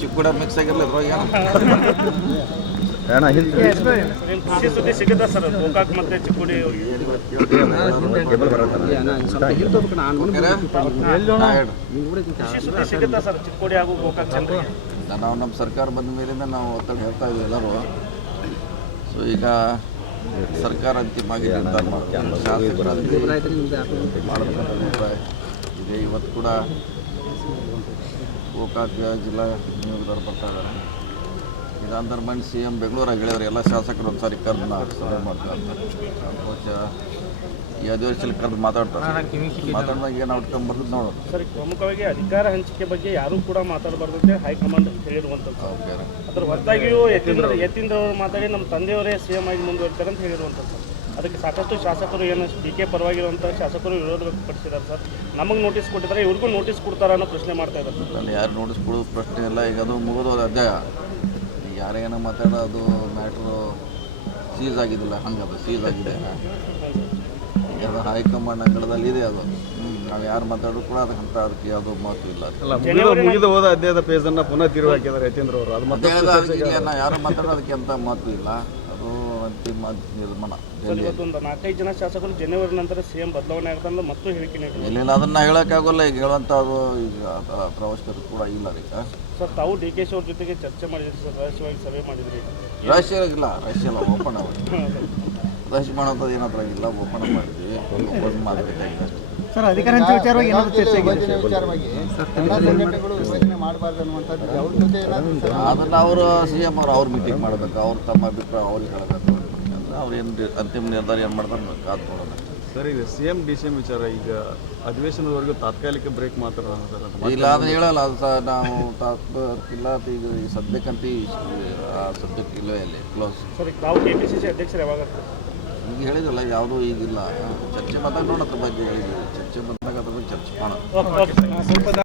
ಚಿಕ್ಕುಡ mix ಆಗಿರಲ್ಲ ಖುಷಿ ಸುದ್ದಿ ಸಿಗುತ್ತಾ ಸರ್ ಗೋಕಾಕ್ ಮತ್ತೆ ಚಿಕ್ಕೋಡಿ ಖುಷಿ ಸುದ್ದಿ ಸಿಗುತ್ತಾ ಸರ್ ಚಿಕ್ಕೋಡಿ ಹಾಗೂ ಗೋಕಾಕ್ ಜನರಿಗೆ? ನಾವು ನಮ್ಮ ಸರ್ಕಾರ ಬಂದ ಮೇಲಿಂದ ನಾವು ಒತ್ತಡ ಹೇಳ್ತಾ ಇದ್ದೀವಿ ಎಲ್ಲರೂ. ಸೊ ಈಗ ಸರ್ಕಾರ ಅಂತಿಮವಾಗಿ ನಿರ್ಧಾರ ಮಾಡ್ತಾರೆ. ಶಾಸಕರ ಮಾಡಬೇಕಂತ ಅಭಿಪ್ರಾಯ ಇದೆ. ಇವತ್ತು ಕೂಡ ಗೋಕಾಕ್ ಜಿಲ್ಲಾ ನಿಯೋಗದವ್ರು ಬರ್ತಾ ಇದ್ದಾರೆ. ಇದಾಂತರ ಮಂದಿ ಸಿ ಎಂ ಬೆಂಗಳೂರಾಗ ಹೇಳಿದ್ರು ಎಲ್ಲ ಶಾಸಕರು ಒಂದು ಸಾರಿ ಕರೆದು ನಾವು ಸಭೆ ಮಾಡ್ತಾರೆ. ಬಹುಶಃ ಈ ಅಧಿವೇಶನ ಕರೆದು ಮಾತಾಡಿದಾಗ ಏನು ಔಟ್ಕಮ್ ಬರ್ತದೆ ನೋಡೋಣ. ಸರ್, ಪ್ರಮುಖವಾಗಿ ಅಧಿಕಾರ ಹಂಚಿಕೆ ಬಗ್ಗೆ ಯಾರೂ ಕೂಡ ಮಾತಾಡಬಾರ್ದಂತೆ ಹೈಕಮಾಂಡ್ ಹೇಳಿರುವಂಥದ್ದು. ಅದ್ರ ಹೊರತಾಗಿಯೂ ಯತೀಂದ್ರ ಅವರು ಮಾತಾಡಿ ನಮ್ಮ ತಂದೆಯವರೇ ಸಿ ಎಂ ಆಗಿ ಮುಂದುವರಿತಾರೆ ಅಂತ ಹೇಳಿರುವಂಥದ್ದು. ಅದಕ್ಕೆ ಸಾಕಷ್ಟು ಶಾಸಕರು ಏನು ಕೆ ಪರವಾಗಿರುವಂಥ ಶಾಸಕರು ವಿರೋಧ ವ್ಯಕ್ತಪಡಿಸಿದ್ದಾರೆ ಸರ್. ನಮಗೆ ನೋಟಿಸ್ ಕೊಟ್ಟಿದ್ದಾರೆ, ಇವ್ರಿಗೂ ನೋಟಿಸ್ ಕೊಡ್ತಾರ ಅನ್ನೋ ಪ್ರಶ್ನೆ ಮಾಡ್ತಾ ಇದ್ದಾರೆ. ಅಲ್ಲಿ ಯಾರು ನೋಟಿಸ್ ಕೊಡೋದು ಪ್ರಶ್ನೆ ಇಲ್ಲ. ಈಗ ಅದು ಮುಗಿದೋದ ಅಧ್ಯಾಯ. ಯಾರೇನೋ ಮಾತಾಡೋದು ಮ್ಯಾಟ್ರು ಸೀಸ್ ಆಗಿದ್ದಿಲ್ಲ, ಹಂಗದು ಸೀಸ್ ಆಗಿದೆ. ಅದು ಹೈಕಮಾಂಡ್ ಅಂಗಳದಲ್ಲಿ ಇದೆ. ಅದು ನಾವು ಯಾರು ಮಾತಾಡೋದು ಕೂಡ ಅದಕ್ಕೆ ಯಾವುದೋ ಮಾತು ಇಲ್ಲ. ಮುಗಿದು ಹೋದ ಅಧ್ಯಾಯದ ಪೇಜನ್ನು ಪುನಃ ತಿರುಗಿ ಹಾಕಿದ್ದಾರೆ ಯತೀಂದ್ರ ಅವರು. ಅದು ಮತ್ತೆ ನಾವು ಯಾರು ಮಾತಾಡೋದಕ್ಕೆ ಅಂತ ಮಾತು ಇಲ್ಲ. ಅದು ಅಂತಿಮ ನಿರ್ಮಾಣ. ಇವತ್ತೊಂದು 4-5 ಜನ ಶಾಸಕರು ಜನವರಿ ನಂತರ ಸಿಎಂ ಬದಲಾವಣೆ ಆಗ್ತಂದ್ರೆ ಮತ್ತು ಹೇಳಿಕೆ ನೀಡಿದ್ರು. ಇಲ್ಲ, ಅದನ್ನು ಹೇಳೋಕ್ಕಾಗೋಲ್ಲ. ಈಗ ಹೇಳುವಂಥದ್ದು ಈಗ ಅವಶ್ಯಕತೆ ಕೂಡ ಇಲ್ಲ. ಈಗ ಸರ್, ತಾವು ಡಿ ಕೆ ಶಿ ಅವ್ರ ಜೊತೆಗೆ ಚರ್ಚೆ ಮಾಡಿದ್ರಿ ಸರ್, ರಹಸ್ಯವಾಗಿ ಸಭೆ ಮಾಡಿದ್ರಿ. ರಹಸ್ಯ ಇಲ್ಲ, ಓಪನ್ ಆಗಿ ರಹಸ್ಯ ಮಾಡೋಂಥದ್ದು ಏನಾದ್ರಾಗಿಲ್ಲ. ಓಪನ್ ಮಾಡಿದ್ವಿ, ಓಪನ್ ಮಾಡಬೇಕಾಗಿದೆ ಅಷ್ಟೇ. ಸರ್, ಅಧಿಕಾರ ಹಂಚಿಕೆ ವಿಚಾರವಾಗಿ ಮಾಡಬಾರ್ದು ಅನ್ನುವಂಥದ್ದು ಅದನ್ನು ಅವರು ಸಿ ಎಂ ಅವ್ರು ಮೀಟಿಂಗ್ ಮಾಡಬೇಕು. ಅವ್ರು ತಮ್ಮ ಅಭಿಪ್ರಾಯ ಅವ್ರಿಗೆ ಹೇಳಬೇಕು. ಅವ್ರು ಏನು ಅಂತಿಮ ನಿರ್ಧಾರ ಏನು ಮಾಡ್ತಾರೆ ಕಾದು ನೋಡೋಣ. ಸರ್, ಈಗ C M D C M ವಿಚಾರ ಈಗ ಅಧಿವೇಶನದವರೆಗೂ ತಾತ್ಕಾಲಿಕ ಬ್ರೇಕ್ ಮಾತ್ರ ಇಲ್ಲ, ಅದು ಹೇಳಲ್ಲ. ಅದು ಸಹ ನಾವು ತಾತ್ಕಾಲಿಕ ಈಗ ಈ ಸದ್ಯಕ್ಕಂತೂ ಸಬ್ಜೆಕ್ಟ್ ಇಲ್ಲವೇ ಇಲ್ಲ, ಕ್ಲೋಸ್. ಸರ್, ತಾವು KPCC ಅಧ್ಯಕ್ಷರು ಯಾವಾಗ? ಈಗ ಹೇಳಿದಲ್ಲ, ಯಾವುದೂ ಈಗಿಲ್ಲ. ಚರ್ಚೆ ಬಂದಾಗ ನೋಡೋದ್ರ ಬಗ್ಗೆ ಹೇಳಿದ್ವಿ. ಚರ್ಚೆ ಬಂದಾಗ ಅದ್ರ ಬಗ್ಗೆ ಚರ್ಚೆ ಮಾಡೋಣ.